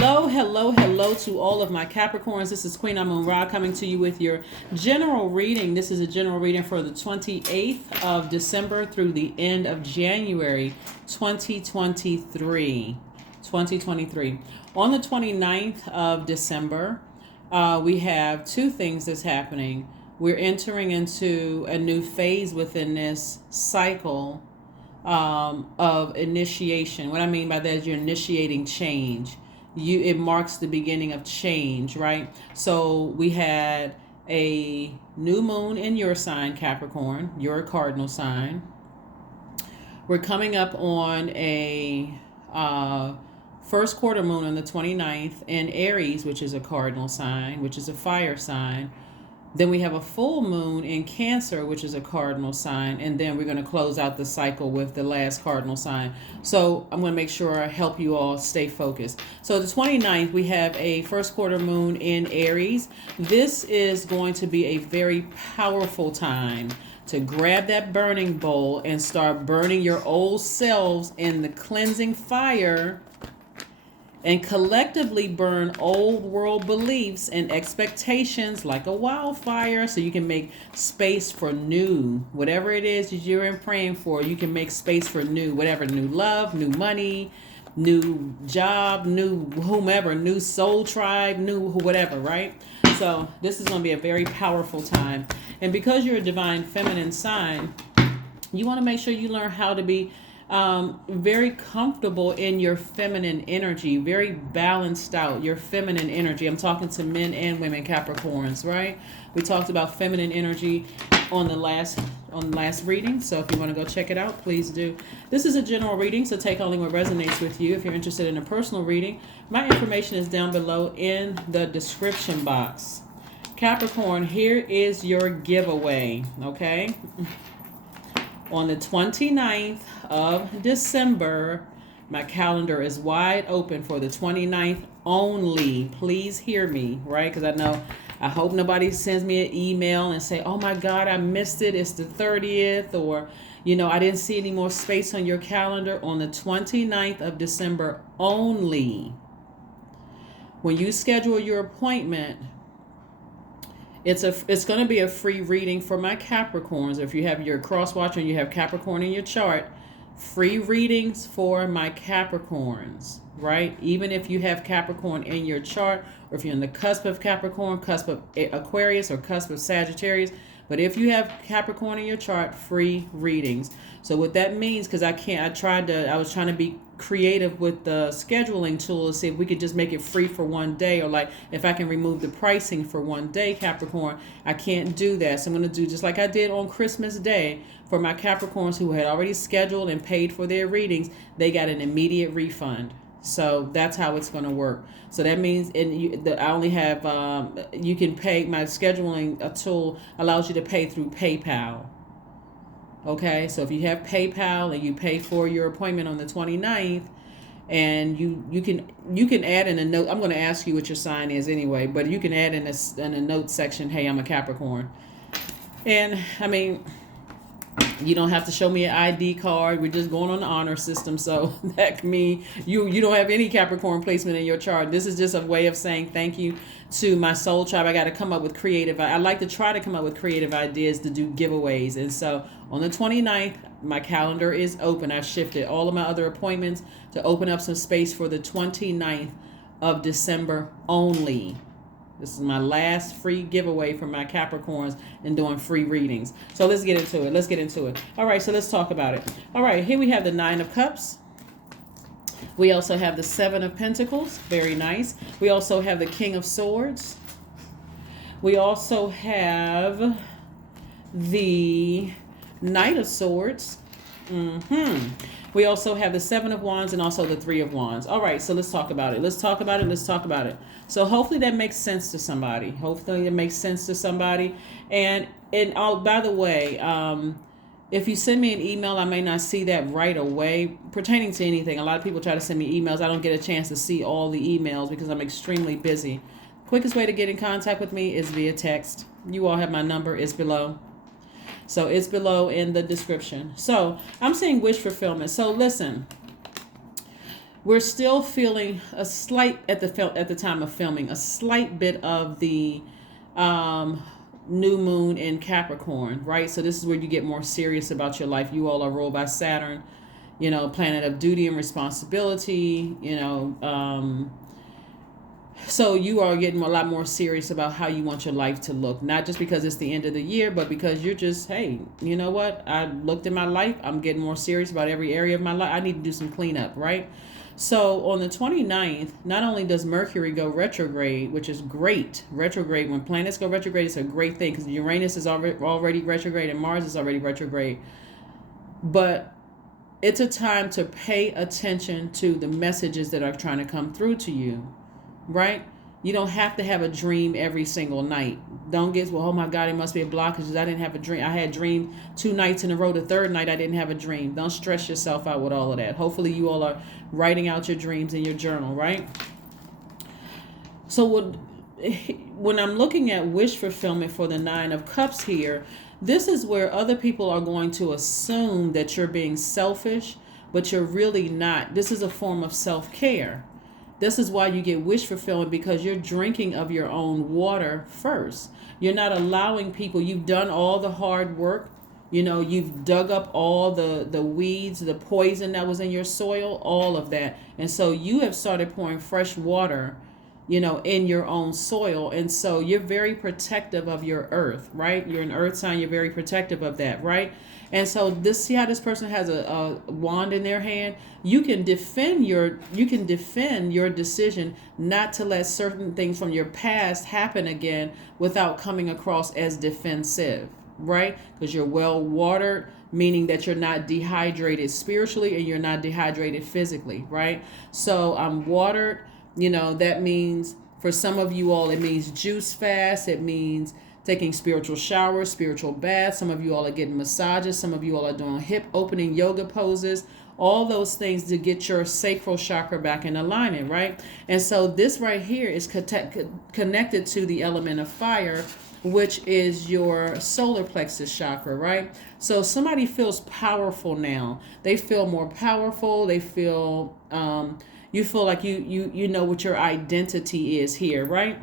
Hello to all of my Capricorns. This is Queen Amun Ra coming to you with your general reading. This is a general reading for the 28th of December through the end of January 2023. On the 29th of December, we have two things that's happening. We're entering into a new phase within this cycle of initiation. What I mean by that is you're initiating change. It marks the beginning of change, right? So we had a new moon in your sign, Capricorn, your cardinal sign. We're coming up on a first quarter moon on the 29th in Aries, which is a cardinal sign, which is a fire sign. Then we have a full moon in Cancer, which is a cardinal sign. And then we're going to close out the cycle with the last cardinal sign. So I'm going to make sure I help you all stay focused. So the 29th, we have a first quarter moon in Aries. This is going to be a very powerful time to grab that burning bowl and start burning your old selves in the cleansing fire and collectively burn old world beliefs and expectations like a wildfire, so you can make space for new. Whatever it is that you're in praying for, you can make space for new. Whatever, new love, new money, new job, new whomever, new soul tribe, new whatever, right? So this is going to be a very powerful time. And because you're a divine feminine sign, you want to make sure you learn how to be very comfortable in your feminine energy, very balanced out, your feminine energy. I'm talking to men and women, Capricorns, right? We talked about feminine energy on the last reading. So if you want to go check it out, please do. This is a general reading, so take only what resonates with you. If you're interested in a personal reading, my information is down below in the description box. Capricorn, here is your giveaway, okay? On the 29th of December, my calendar is wide open for the 29th only. Please hear me, right? Because I hope nobody sends me an email and say, oh my God, I missed it. It's the 30th, or, I didn't see any more space on your calendar. On the 29th of December only. When you schedule your appointment, it's going to be a free reading for my Capricorns. If you have your cross watch and you have Capricorn in your chart, free readings for my Capricorns, right? Even if you have Capricorn in your chart, or if you're in the cusp of Capricorn, cusp of Aquarius, or cusp of Sagittarius. But if you have Capricorn in your chart, free readings. So what that means, because I was trying to be creative with the scheduling tool to see if we could just make it free for one day, or like if I can remove the pricing for one day, Capricorn. I can't do that. So I'm going to do just like I did on Christmas Day for my Capricorns who had already scheduled and paid for their readings. They got an immediate refund. So that's how it's going to work. So that means I only have, you can pay, my scheduling tool allows you to pay through PayPal. Okay, so if you have PayPal and you pay for your appointment on the 29th, and you can add in a note. I'm going to ask you what your sign is anyway, but you can add in a note section, hey, I'm a Capricorn. And I mean, you don't have to show me an ID card. We're just going on the honor system. So that can mean you don't have any Capricorn placement in your chart. This is just a way of saying thank you to my soul tribe. I got to come up with I like to try to come up with creative ideas to do giveaways. And so on the 29th, my calendar is open. I've shifted all of my other appointments to open up some space for the 29th of December only. This is my last free giveaway for my Capricorns and doing free readings. So let's get into it. All right, so let's talk about it. All right, here we have the 9 of Cups. We also have the 7 of Pentacles. Very nice. We also have the King of Swords. We also have the Knight of Swords. We also have the 7 of Wands and also the 3 of Wands. All right, so let's talk about it. So hopefully that makes sense to somebody. And by the way, if you send me an email, I may not see that right away pertaining to anything. A lot of people try to send me emails. I don't get a chance to see all the emails because I'm extremely busy. Quickest way to get in contact with me is via text. You all have my number. It's below. So it's below in the description. So I'm saying wish fulfillment. So listen, We're still feeling a slight at the time of filming, a slight bit of the um, new moon in Capricorn, right? So this is where you get more serious about your life. You all are ruled by Saturn, planet of duty and responsibility, so you are getting a lot more serious about how you want your life to look, not just because it's the end of the year, but because you're just, hey, you know what? I looked at my life. I'm getting more serious about every area of my life. I need to do some cleanup, right? So on the 29th, not only does Mercury go retrograde, which is great. Retrograde, when planets go retrograde, it's a great thing because Uranus is already retrograde and Mars is already retrograde. But it's a time to pay attention to the messages that are trying to come through to you, right? You don't have to have a dream every single night. Don't get, well, oh my God, it must be a blockage because I didn't have a dream. I had dreamed 2 nights in a row. The third night I didn't have a dream. Don't stress yourself out with all of that. Hopefully you all are writing out your dreams in your journal, right? So when I'm looking at wish fulfillment for the 9 of Cups here, this is where other people are going to assume that you're being selfish, but you're really not. This is a form of self-care. This is why you get wish fulfillment, because you're drinking of your own water first. You're not allowing people, you've done all the hard work. You've dug up all the weeds, the poison that was in your soil, all of that. And so you have started pouring fresh water, in your own soil. And so you're very protective of your earth, right? You're an earth sign. You're very protective of that, right? And so see how this person has a wand in their hand? You can defend your decision not to let certain things from your past happen again without coming across as defensive, right? Because you're well watered, meaning that you're not dehydrated spiritually and you're not dehydrated physically, right? So I'm watered. That means for some of you all, it means juice fast. It means taking spiritual showers, spiritual baths. Some of you all are getting massages. Some of you all are doing hip opening yoga poses, all those things to get your sacral chakra back in alignment, right? And so this right here is connected to the element of fire, which is your solar plexus chakra, right? So somebody feels powerful now. They feel more powerful. They feel, you feel like you know what your identity is here, right?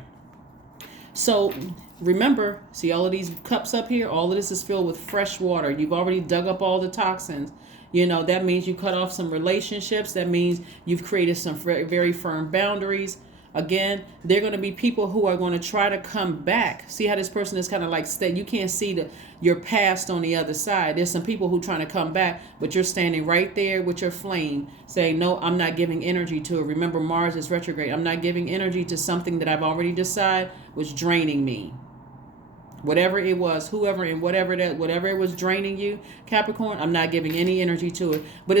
So remember, see all of these cups up here? All of this is filled with fresh water. You've already dug up all the toxins. That means you cut off some relationships. That means you've created some very, very firm boundaries. Again, there are going to be people who are going to try to come back. See how this person is kind of like, you can't see your past on the other side. There's some people who are trying to come back, but you're standing right there with your flame saying, no, I'm not giving energy to it. Remember, Mars is retrograde. I'm not giving energy to something that I've already decided was draining me. Whatever it was, whatever it was draining you, Capricorn, I'm not giving any energy to it. But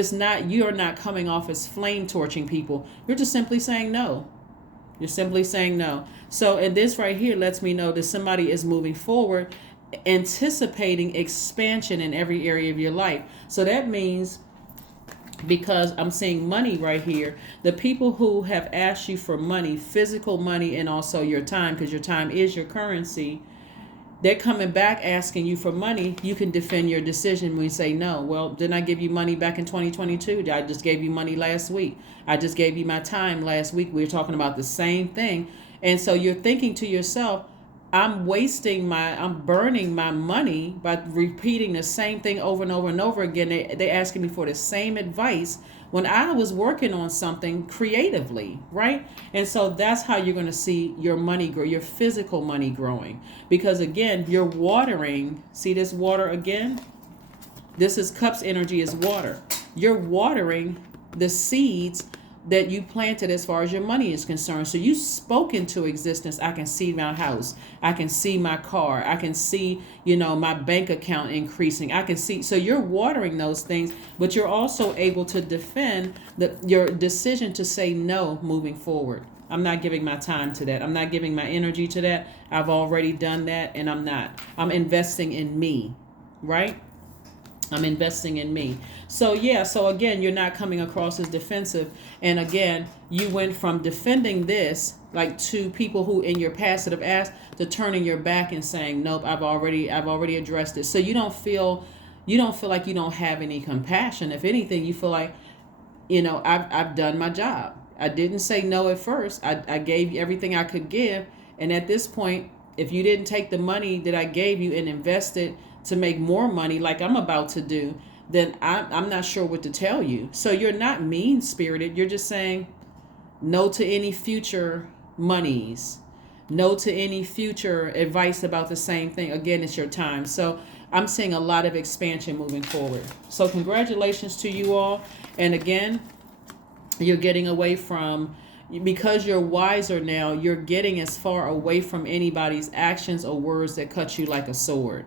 you are not coming off as flame torching people. You're just simply saying no. You're simply saying no. So, and this right here lets me know that somebody is moving forward, anticipating expansion in every area of your life. So that means, because I'm seeing money right here, the people who have asked you for money, physical money, and also your time, because your time is your currency, they're coming back asking you for money. You can defend your decision when you say no. Well, didn't I give you money back in 2022? I just gave you money last week. I just gave you my time last week. We were talking about the same thing. And so you're thinking to yourself, I'm burning my money by repeating the same thing over and over and over again. They're asking me for the same advice when I was working on something creatively, right? And so that's how you're going to see your money grow, your physical money growing. Because again, you're watering. See this water again? This is Cups energy, is water. You're watering the seeds that you planted as far as your money is concerned. So you spoke into existence. I can see my house. I can see my car. I can see, my bank account increasing. I can see. So you're watering those things, but you're also able to defend your decision to say no moving forward. I'm not giving my time to that. I'm not giving my energy to that. I've already done that, and I'm not. I'm investing in me, right? I'm investing in me. So again, you're not coming across as defensive. And again, you went from defending this, like, to people who in your past that have asked, to turning your back and saying, nope, I've already addressed it. So you don't feel like you don't have any compassion. If anything, you feel like I've done my job. I didn't say no at first. I gave you everything I could give. And at this point, if you didn't take the money that I gave you and invest it to make more money like I'm about to do, then I'm not sure what to tell you. So you're not mean spirited. You're just saying no to any future monies, no to any future advice about the same thing. Again, it's your time. So I'm seeing a lot of expansion moving forward. So congratulations to you all. And again, you're getting away from, because you're wiser now, you're getting as far away from anybody's actions or words that cut you like a sword.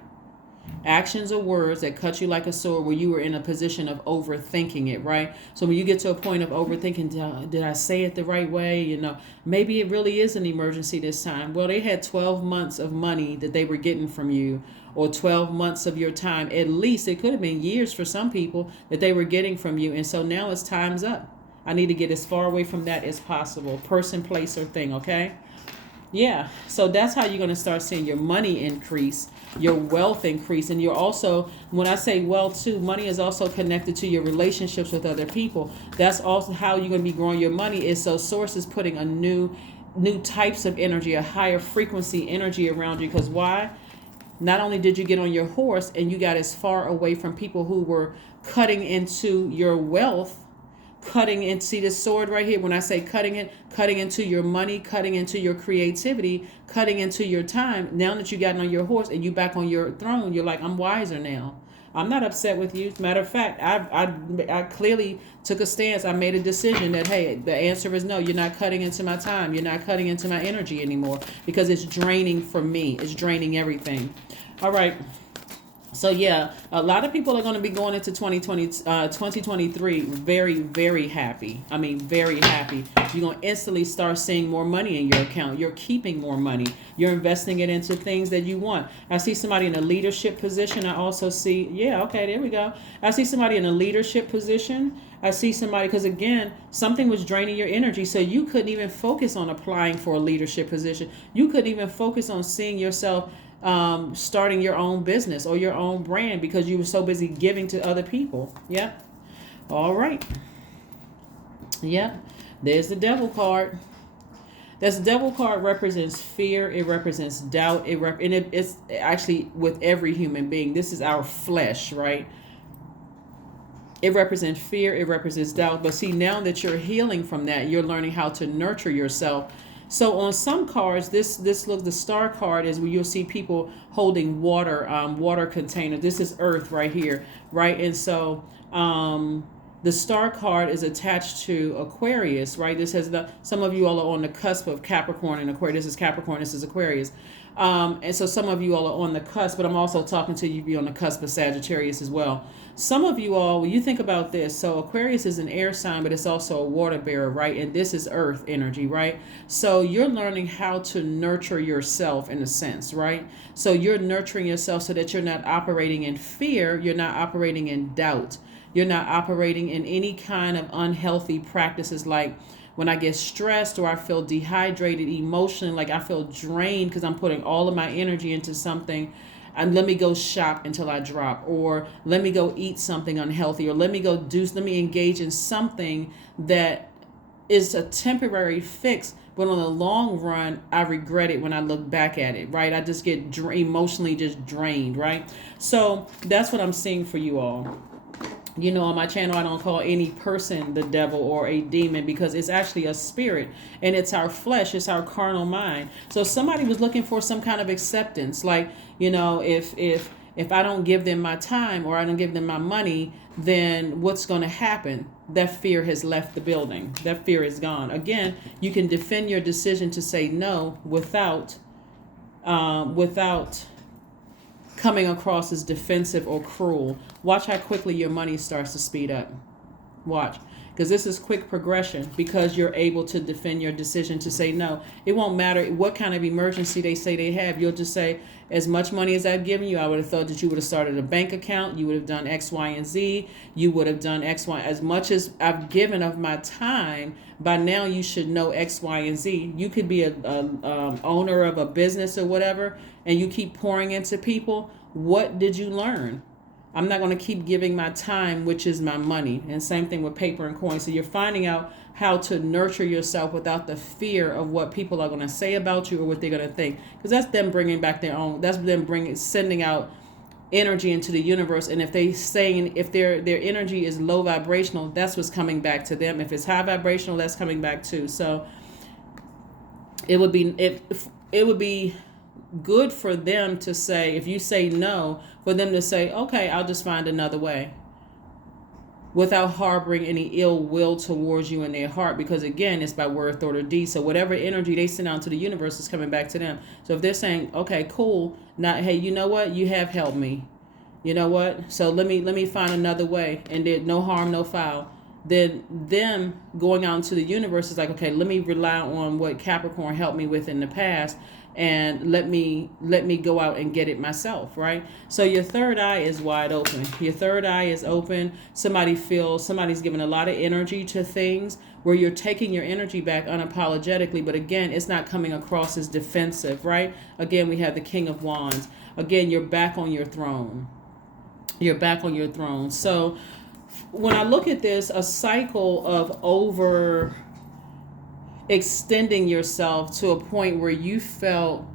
Actions or words that cut you like a sword, where you were in a position of overthinking it, right? So when you get to a point of overthinking, did I say it the right way? Maybe it really is an emergency this time. Well, they had 12 months of money that they were getting from you, or 12 months of your time. At least it could have been years for some people that they were getting from you. And so now it's time's up. I need to get as far away from that as possible. Person, place, or thing, okay? Yeah, so that's how you're going to start seeing your money increase, your wealth increase. And you're also, when I say wealth too, money is also connected to your relationships with other people. That's also how you're going to be growing your money, is so source is putting a new types of energy, a higher frequency energy around you. Because why? Not only did you get on your horse and you got as far away from people who were cutting into your wealth, cutting in, see this sword right here, when I say cutting into your money, cutting into your creativity, cutting into your time. Now that you got on your horse and you back on your throne, you're like, I'm wiser now. I'm not upset with you. Matter of fact, I clearly took a stance. I made a decision that, hey, the answer is no. You're not cutting into my time. You're not cutting into my energy anymore, because it's draining from me. It's draining everything. All right. So yeah, a lot of people are going to be going into 2023 very, very happy. I mean, very happy. You're going to instantly start seeing more money in your account. You're keeping more money. You're investing it into things that you want. I see somebody in a leadership position. I also see, yeah, okay, there we go. I see somebody in a leadership position. I see somebody, because again, something was draining your energy. So you couldn't even focus on applying for a leadership position. You couldn't even focus on seeing yourself starting your own business or your own brand, because you were so busy giving to other people. Yep. All right. Yep. There's the devil card. This devil card represents fear. It represents doubt. It's actually with every human being. This is our flesh, right? It represents fear. It represents doubt. But see, now that you're healing from that, you're learning how to nurture yourself. So on some cards, this look, the star card is where you'll see people holding water container. This is earth right here, right? And so the star card is attached to Aquarius, right? This has some of you all are on the cusp of Capricorn and Aquarius. This is Capricorn, this is Aquarius. And so some of you all are on the cusp, but I'm also talking to you on the cusp of Sagittarius as well. Some of you all, when you think about this, so Aquarius is an air sign, but it's also a water bearer, right? And this is earth energy, right? So you're learning how to nurture yourself in a sense, right? So you're nurturing yourself so that you're not operating in fear. You're not operating in doubt. You're not operating in any kind of unhealthy practices, like when I get stressed or I feel dehydrated emotionally, like I feel drained because I'm putting all of my energy into something, and let me go shop until I drop, or let me go eat something unhealthy, or let me engage in something that is a temporary fix, but on the long run, I regret it when I look back at it, right? I just get emotionally just drained, right? So that's what I'm seeing for you all. On my channel, I don't call any person the devil or a demon, because it's actually a spirit, and it's our flesh, it's our carnal mind. So somebody was looking for some kind of acceptance, like, if I don't give them my time or I don't give them my money, then what's going to happen? That fear has left the building. That fear is gone. Again, you can defend your decision to say no without coming across as defensive or cruel. Watch how quickly your money starts to speed up. Watch. Because this is quick progression, because you're able to defend your decision to say no. It won't matter what kind of emergency they say they have. You'll just say, as much money as I've given you, I would have thought that you would have started a bank account. You would have done X, Y, and Z. You would have done X, Y. As much as I've given of my time, by now you should know X, Y, and Z. You could be a owner of a business or whatever, and you keep pouring into people. What did you learn? I'm not going to keep giving my time, which is my money. And same thing with paper and coin. So you're finding out how to nurture yourself without the fear of what people are going to say about you or what they're going to think. Because that's them bringing back their own. That's them sending out energy into the universe. And if if their energy is low vibrational, that's what's coming back to them. If it's high vibrational, that's coming back too. So it would be good for them to say, if you say no, for them to say, okay, I'll just find another way, without harboring any ill will towards you in their heart. Because again, it's by word, thought, or deed. So whatever energy they send out to the universe is coming back to them. So if they're saying, okay, cool, now, hey, you know what, you have helped me, you know what, so let me find another way, and did no harm, no foul. Then them going out into the universe is like, okay, let me rely on what Capricorn helped me with in the past, and let me go out and get it myself, right? So your third eye is wide open. Your third eye is open. Somebody's giving a lot of energy to things where you're taking your energy back unapologetically, but again, it's not coming across as defensive, right? Again, we have the King of Wands. Again, you're back on your throne. You're back on your throne. So when I look at this, a cycle of over extending yourself to a point where you felt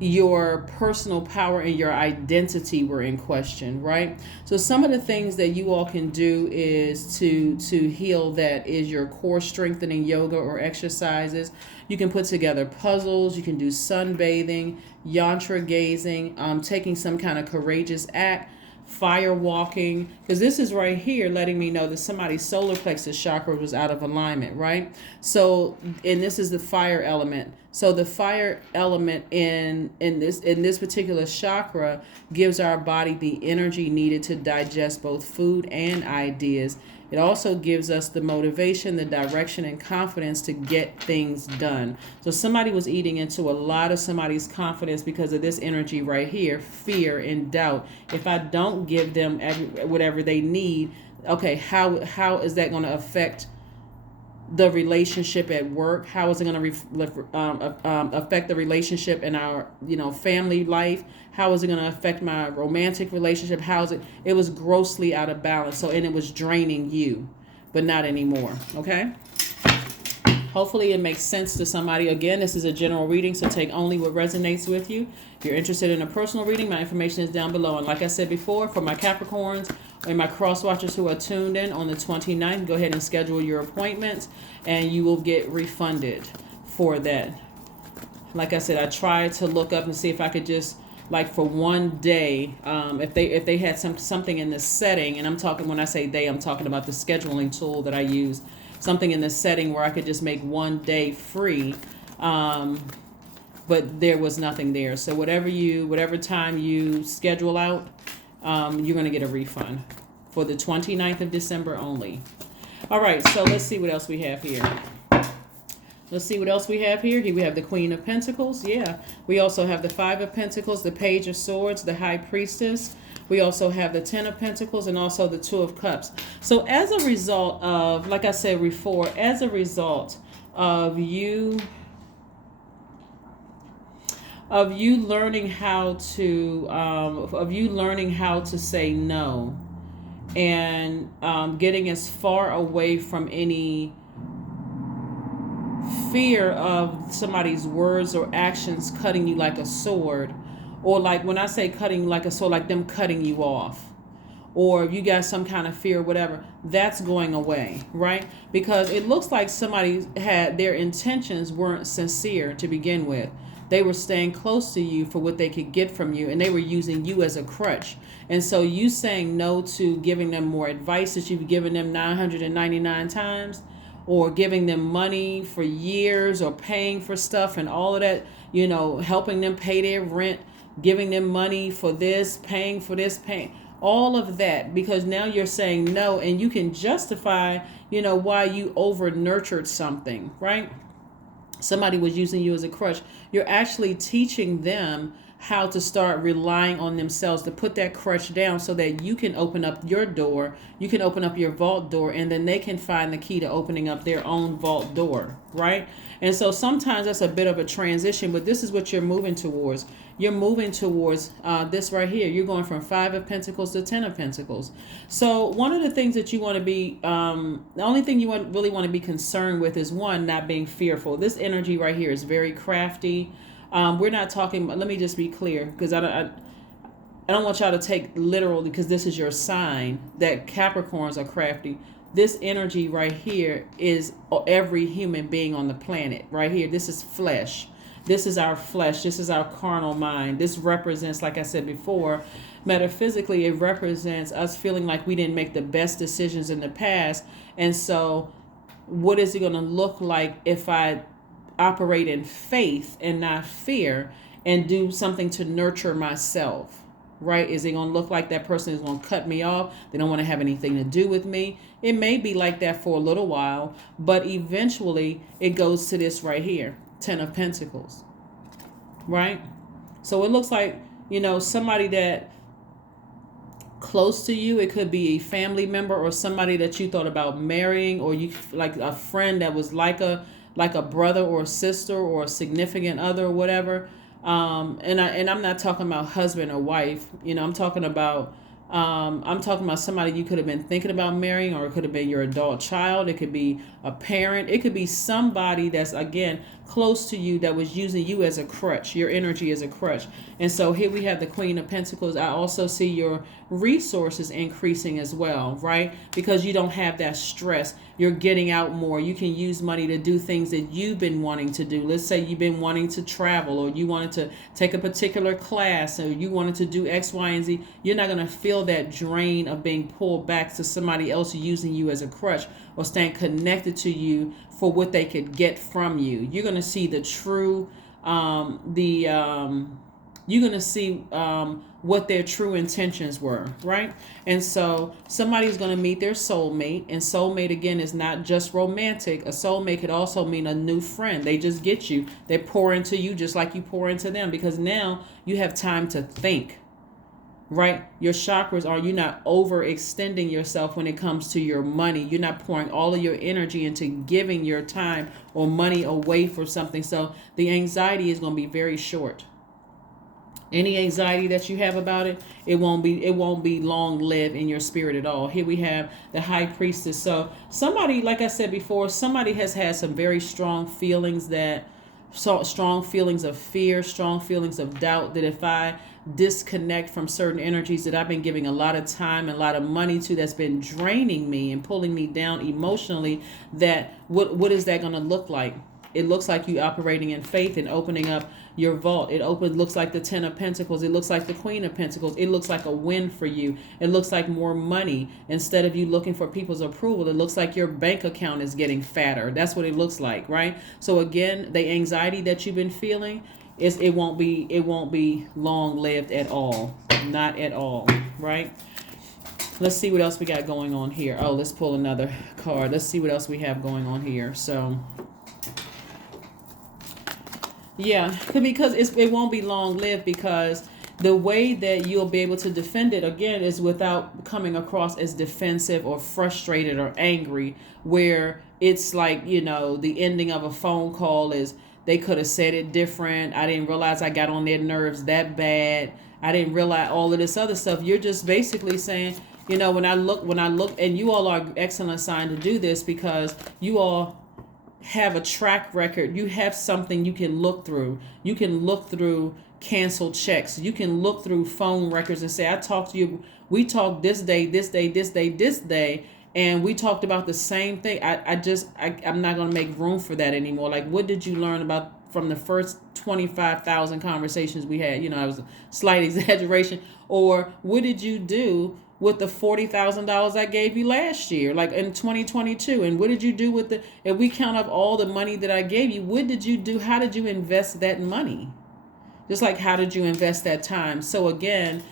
your personal power and your identity were in question, right? So some of the things that you all can do is to heal that is your core strengthening yoga or exercises. You can put together puzzles, you can do sunbathing, yantra gazing, taking some kind of courageous act, fire walking, because this is right here letting me know that somebody's solar plexus chakra was out of alignment, right? So, and this is the fire element. So the fire element in this particular chakra gives our body the energy needed to digest both food and ideas. It also gives us the motivation, the direction, and confidence to get things done. So somebody was eating into a lot of somebody's confidence because of this energy right here, fear and doubt. If I don't give them whatever they need, okay, how is that going to affect the relationship at work? How is it going to affect the relationship in our family life? How is it going to affect my romantic relationship? It was grossly out of balance. So, and it was draining you, but not anymore. Okay. Hopefully it makes sense to somebody. Again, this is a general reading, so take only what resonates with you. If you're interested in a personal reading, my information is down below. And like I said before, for my Capricorns and my cross watchers who are tuned in on the 29th, go ahead and schedule your appointments and you will get refunded for that. Like I said, I tried to look up and see if I could just, like, for one day, if they had something in the setting, and when I say they, I'm talking about the scheduling tool that I use, something in the setting where I could just make one day free, but there was nothing there. So whatever time you schedule out, you're going to get a refund for the 29th of December only. All right, so let's see what else we have here. Here we have the Queen of Pentacles. Yeah. We also have the Five of Pentacles, the Page of Swords, the High Priestess. We also have the Ten of Pentacles and also the Two of Cups. So as a result of, like I said before, as a result of you learning how to say no, and getting as far away from any fear of somebody's words or actions cutting you like a sword, or like when I say cutting like a sword, like them cutting you off, or if you got some kind of fear or whatever, that's going away, right? Because it looks like somebody had their intentions weren't sincere to begin with. They were staying close to you for what they could get from you, and they were using you as a crutch. And so you saying no to giving them more advice that you've given them 999 times, or giving them money for years, or paying for stuff and all of that, helping them pay their rent, giving them money for this, paying for this, paying all of that, because now you're saying no, and you can justify, why you over nurtured something, right? Somebody was using you as a crutch. You're actually teaching them how to start relying on themselves to put that crutch down so that you can open up your door, you can open up your vault door, and then they can find the key to opening up their own vault door, right? And so sometimes that's a bit of a transition, but this is what you're moving towards. you're moving towards this right here. You're going from 5 of Pentacles to 10 of Pentacles. So one of the things that you want to be, the only thing you really want to be concerned with is, one, not being fearful. This energy right here is very crafty. We're not talking, let me just be clear, because I don't want y'all to take literally, because this is your sign, that Capricorns are crafty. This energy right here is every human being on the planet right here. This is flesh. This is our flesh. This is our carnal mind. This represents, like I said before, metaphysically, it represents us feeling like we didn't make the best decisions in the past. And so what is it going to look like if I operate in faith and not fear and do something to nurture myself? Right? Is it going to look like that person is going to cut me off? They don't want to have anything to do with me. It may be like that for a little while, but eventually it goes to this right here, 10 of Pentacles. Right? So it looks like, somebody that close to you, it could be a family member or somebody that you thought about marrying, or you like a friend that was like a brother or a sister or a significant other or whatever. And I'm not talking about husband or wife. I'm talking about somebody you could have been thinking about marrying, or it could have been your adult child. It could be a parent. It could be somebody that's, again, close to you that was using you as a crutch, your energy as a crutch. And so here we have the Queen of Pentacles. I also see your resources increasing as well, right? Because you don't have that stress. You're getting out more. You can use money to do things that you've been wanting to do. Let's say you've been wanting to travel, or you wanted to take a particular class, or you wanted to do X, Y, and Z. You're not going to feel that drain of being pulled back to somebody else using you as a crutch, or staying connected to you for what they could get from you. You're going to see the true, you're going to see what their true intentions were, right? And so somebody's going to meet their soulmate, and soulmate, again, is not just romantic. A soulmate could also mean a new friend. They just get you. They pour into you just like you pour into them, because now you have time to think, right? Your chakras are, you're not overextending yourself when it comes to your money. You're not pouring all of your energy into giving your time or money away for something. So the anxiety is going to be very short. Any anxiety that you have about it, it won't be long lived in your spirit at all. Here we have the High Priestess. So somebody, like I said before, somebody has had some very strong feelings strong feelings of fear, strong feelings of doubt, that if I disconnect from certain energies that I've been giving a lot of time and a lot of money to, that's been draining me and pulling me down emotionally, that what is that going to look like? It looks like you operating in faith and opening up your vault. Looks like the 10 of Pentacles. It looks like the Queen of Pentacles. It looks like a win for you. It looks like more money. Instead of you looking for people's approval, it looks like your bank account is getting fatter. That's what it looks like, right? So again, the anxiety that you've been feeling, it won't be long lived at all. Not at all, right? Let's see what else we got going on here. Oh, let's pull another card. Let's see what else we have going on here. So yeah, because it won't be long lived, because the way that you'll be able to defend it, again, is without coming across as defensive or frustrated or angry, where it's like, the ending of a phone call is, they could have said it different. I didn't realize I got on their nerves that bad. I didn't realize all of this other stuff. You're just basically saying, when I look, and you all are an excellent sign to do this, because you all have a track record. You have something you can look through. You can look through canceled checks. You can look through phone records and say, I talked to you. We talked this day, and we talked about the same thing. I'm not going to make room for that anymore. Like, what did you learn about from the first 25,000 conversations we had? It was a slight exaggeration. Or what did you do with the $40,000 I gave you last year, like in 2022? And what did you do with if we count up all the money that I gave you, what did you do? How did you invest that money? Just like, how did you invest that time? So again,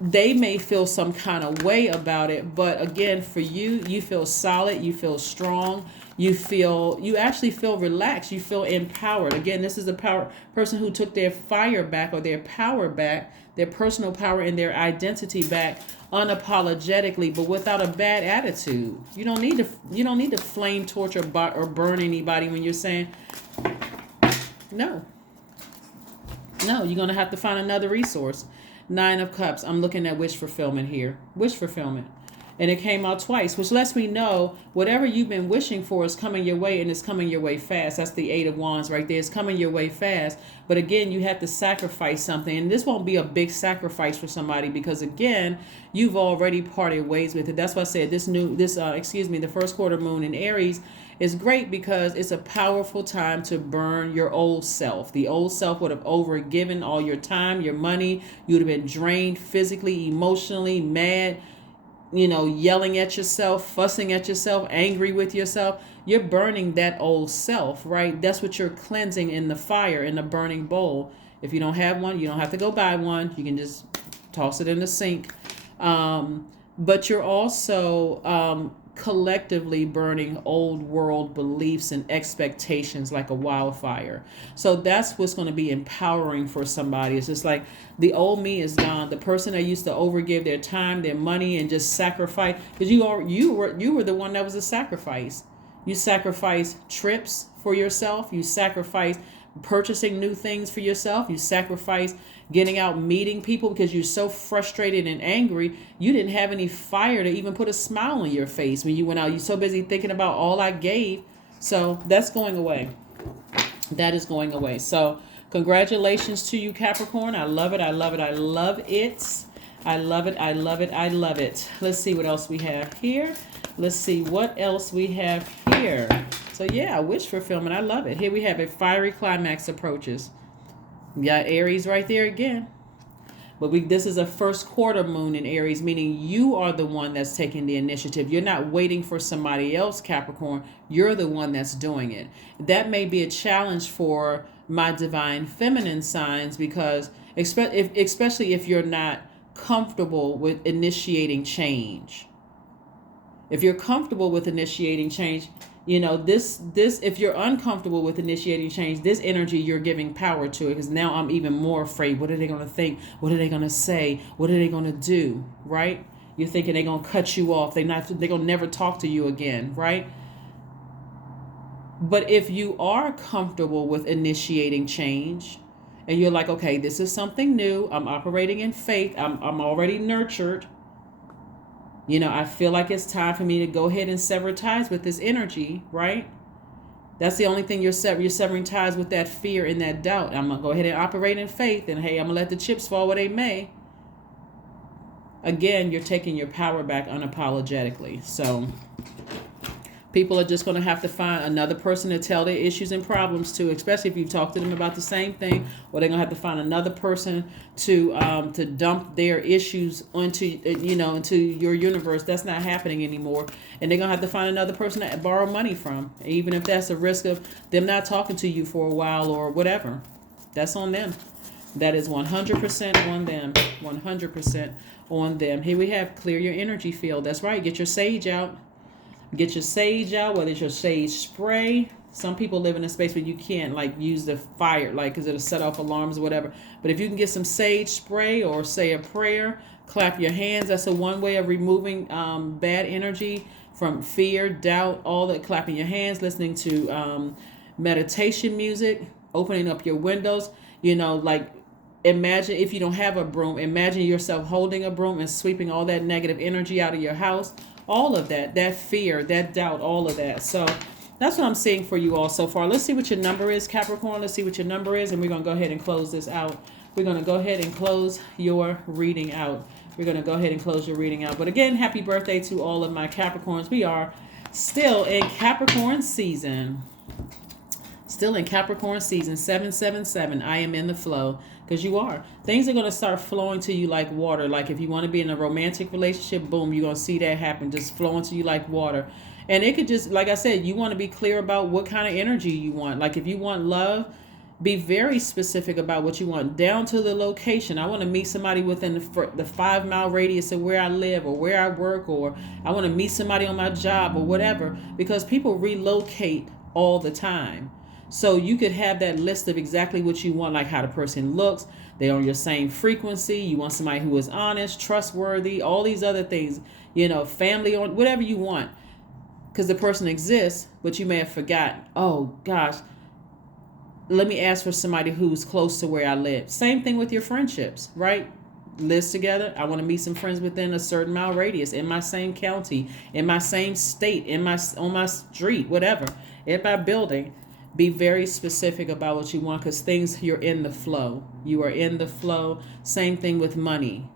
they may feel some kind of way about it, but again, for you feel solid, you feel strong, you actually feel relaxed, you feel empowered. Again, this is the person who took their fire back, or their power back, their personal power and their identity back, unapologetically, but without a bad attitude. You don't need to flame torch or burn anybody when you're saying no. No, you're going to have to find another resource. Nine of Cups. I'm looking at wish fulfillment here. Wish fulfillment. And it came out twice, which lets me know whatever you've been wishing for is coming your way, and it's coming your way fast. That's the Eight of Wands right there. It's coming your way fast. But again, you have to sacrifice something. And this won't be a big sacrifice for somebody because, again, you've already parted ways with it. That's why I said the first quarter moon in Aries is great because it's a powerful time to burn your old self. The old self would have overgiven all your time, your money. You would have been drained physically, emotionally, mad, yelling at yourself, fussing at yourself, angry with yourself. You're burning that old self, right? That's what you're cleansing in the fire, in the burning bowl. If you don't have one, you don't have to go buy one. You can just toss it in the sink. But you're also collectively burning old world beliefs and expectations like a wildfire. So that's what's going to be empowering for somebody. It's just like the old me is gone. The person that used to overgive their time, their money, and just sacrifice, because you were the one that was a sacrifice. You sacrificed trips for yourself. You sacrificed purchasing new things for yourself. You sacrificed getting out, meeting people because you're so frustrated and angry. You didn't have any fire to even put a smile on your face when you went out. You're so busy thinking about all I gave. So that's going away. That is going away. So congratulations to you, Capricorn. I love it. I love it. I love it. I love it. I love it. I love it. Let's see what else we have here. Let's see what else we have here. So yeah, wish fulfillment. I love it. Here we have a fiery climax approaches. We got Aries right there again. But this is a first quarter moon in Aries, meaning you are the one that's taking the initiative. You're not waiting for somebody else, Capricorn. You're the one that's doing it. That may be a challenge for my divine feminine signs because especially if you're not comfortable with initiating change. If you're comfortable with initiating change, this if you're uncomfortable with initiating change, this energy you're giving power to it because now I'm even more afraid. What are they going to think? What are they going to say? What are they going to do? Right? You're thinking they're going to cut you off. They're going to never talk to you again. Right? But if you are comfortable with initiating change and you're like, okay, this is something new. I'm operating in faith. I'm already nurtured. I feel like it's time for me to go ahead and sever ties with this energy, right? That's the only thing you're severing ties with, that fear and that doubt. I'm going to go ahead and operate in faith, and hey, I'm going to let the chips fall where they may. Again, you're taking your power back unapologetically. So people are just going to have to find another person to tell their issues and problems to, especially if you've talked to them about the same thing, or they're going to have to find another person to dump their issues into your universe. That's not happening anymore. And they're going to have to find another person to borrow money from, even if that's a risk of them not talking to you for a while or whatever. That's on them. That is 100% on them. 100% on them. Here we have clear your energy field. That's right. Get your sage out. Get your sage out, whether it's your sage spray. Some people live in a space where you can't use the fire, because it'll set off alarms or whatever. But if you can get some sage spray or say a prayer, clap your hands. That's one way of removing bad energy from fear, doubt, all that. Clapping your hands, listening to meditation music, opening up your windows. Imagine if you don't have a broom, imagine yourself holding a broom and sweeping all that negative energy out of your house. All of that fear, that doubt, all of that. So that's what I'm seeing for you all so far. Let's see what your number is, Capricorn. Let's see what your number is, and we're going to go ahead and close this out. We're going to go ahead and close your reading out. We're going to go ahead and close your reading out. But again, happy birthday to all of my Capricorns. We are still in Capricorn season. Still in Capricorn season 777. I am in the flow. Because you are. Things are going to start flowing to you like water. Like if you want to be in a romantic relationship, boom, you're going to see that happen. Just flowing to you like water. And it could just, like I said, you want to be clear about what kind of energy you want. Like if you want love, be very specific about what you want, down to the location. I want to meet somebody within the 5-mile radius of where I live or where I work, or I want to meet somebody on my job or whatever, because people relocate all the time. So you could have that list of exactly what you want, like how the person looks, they're on your same frequency, you want somebody who is honest, trustworthy, all these other things, family, or whatever you want, because the person exists, but you may have forgotten, oh gosh, let me ask for somebody who's close to where I live. Same thing with your friendships, right? Lives together. I want to meet some friends within a certain mile radius, in my same county, in my same state, on my street, whatever, in my building. Be very specific about what you want, because things, you're in the flow. You are in the flow. Same thing with money.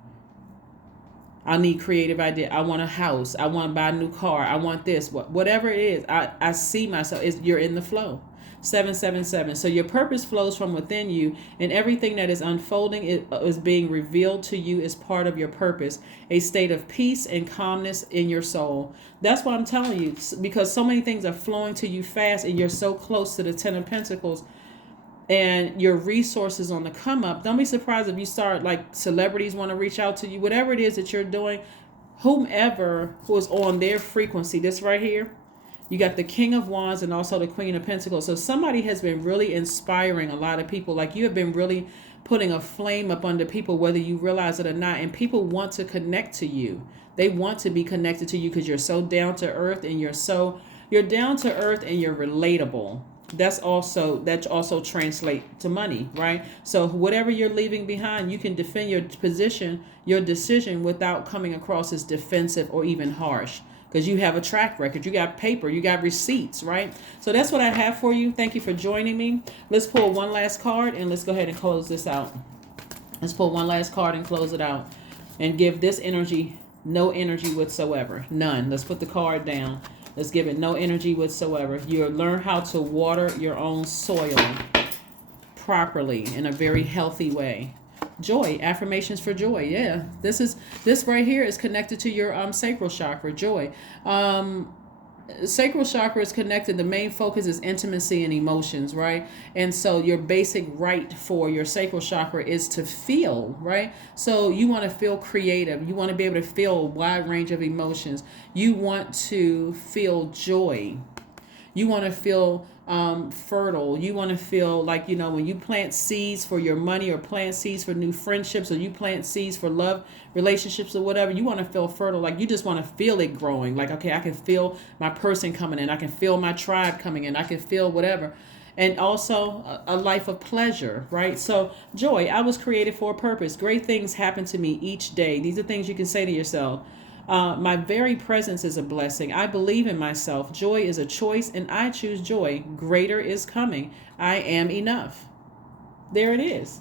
I need creative idea. I want a house. I want to buy a new car. I want this. Whatever it is, I see myself. You're in the flow. 777. So your purpose flows from within you, and everything that is unfolding is being revealed to you as part of your purpose, a state of peace and calmness in your soul. That's what I'm telling you, because so many things are flowing to you fast, and you're so close to the 10 of Pentacles, and your resources on the come up. Don't be surprised if you start, like, celebrities want to reach out to you. Whatever it is that you're doing, whomever who is on their frequency, this right here, you got the King of Wands and also the Queen of Pentacles. So somebody has been really inspiring a lot of people. Like, you have been really putting a flame up under people, whether you realize it or not. And people want to connect to you. They want to be connected to you because you're so down to earth, and you're down to earth and you're relatable. That also translate to money, right? So whatever you're leaving behind, you can defend your position, your decision, without coming across as defensive or even harsh, because you have a track record, you got paper, you got receipts, right? So that's what I have for you. Thank you for joining me. Let's pull one last card, and let's go ahead and close this out. Let's pull one last card and close it out, and give this energy no energy whatsoever. None. Let's put the card down. Let's give it no energy whatsoever. You'll learn how to water your own soil properly in a very healthy way. Joy, affirmations for joy. Yeah, this right here is connected to your sacral chakra. Joy. Sacral chakra is connected. The main focus is intimacy and emotions, right? And so your basic right for your sacral chakra is to feel, right? So you want to feel creative. You want to be able to feel a wide range of emotions. You want to feel joy. You want to feel fertile. You want to feel like, when you plant seeds for your money, or plant seeds for new friendships, or you plant seeds for love relationships or whatever, you want to feel fertile. Like, you just want to feel it growing. Like, okay, I can feel my person coming in. I can feel my tribe coming in. I can feel whatever. And also a life of pleasure, right? So joy, I was created for a purpose. Great things happen to me each day. These are things you can say to yourself. My very presence is a blessing. I believe in myself. Joy is a choice, and I choose joy. Greater is coming. I am enough. There it is.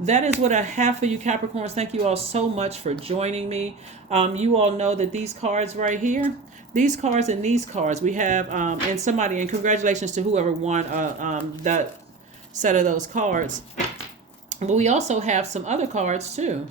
That is what I have for you, Capricorns. Thank you all so much for joining me. You all know that these cards right here, these cards and these cards, we have, and congratulations to whoever won that set of those cards. But we also have some other cards too.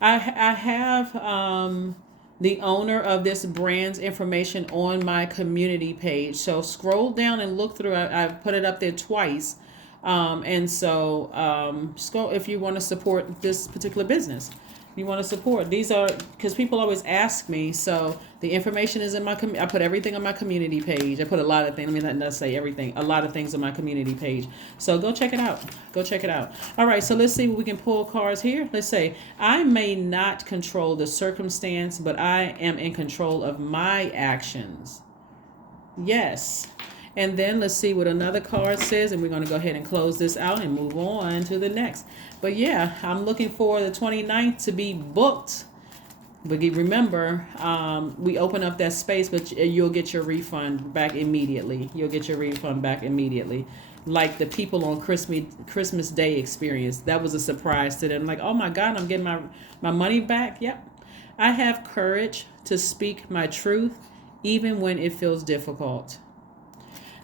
I have the owner of this brand's information on my community page. So scroll down and look through. I've put it up there twice. And so scroll if you want to support this particular business. You want to support. These are, because people always ask me, so the information is in my I put everything on my community page. I put a lot of things. Let me not say everything. A lot of things on my community page. So go check it out. Go check it out. All right, so let's see what we can pull cards here. Let's say, I may not control the circumstance, but I am in control of my actions. Yes. And then let's see what another card says, and we're going to go ahead and close this out and move on to the next. But yeah, I'm looking for the 29th to be booked. But remember, we open up that space, but you'll get your refund back immediately. You'll get your refund back immediately. Like the people on Christmas Day experience. That was a surprise to them. Like, oh my God, I'm getting my money back. Yep. I have courage to speak my truth, even when it feels difficult.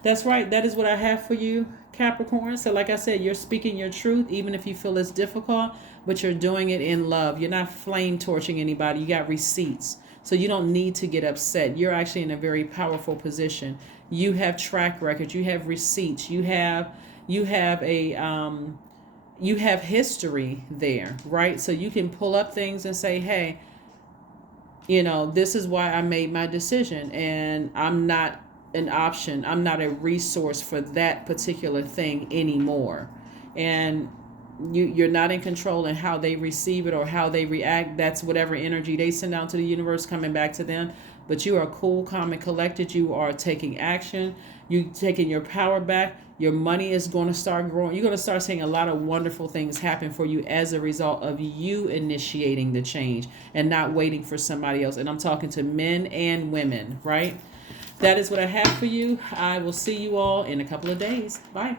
That's right. That is what I have for you, Capricorn. So like I said, you're speaking your truth, even if you feel it's difficult, but you're doing it in love. You're not flame torching anybody. You got receipts. So you don't need to get upset. You're actually in a very powerful position. You have track records. You have receipts. You have history there, right? So you can pull up things and say, hey, this is why I made my decision, and I'm not an option. I'm not a resource for that particular thing anymore. And you're not in control in how they receive it or how they react. That's whatever energy they send out to the universe coming back to them. but you are cool, calm, and collected. You are taking action. You taking your power back. Your money is going to start growing. You're going to start seeing a lot of wonderful things happen for you as a result of you initiating the change and not waiting for somebody else. And I'm talking to men and women, right? That is what I have for you. I will see you all in a couple of days. Bye.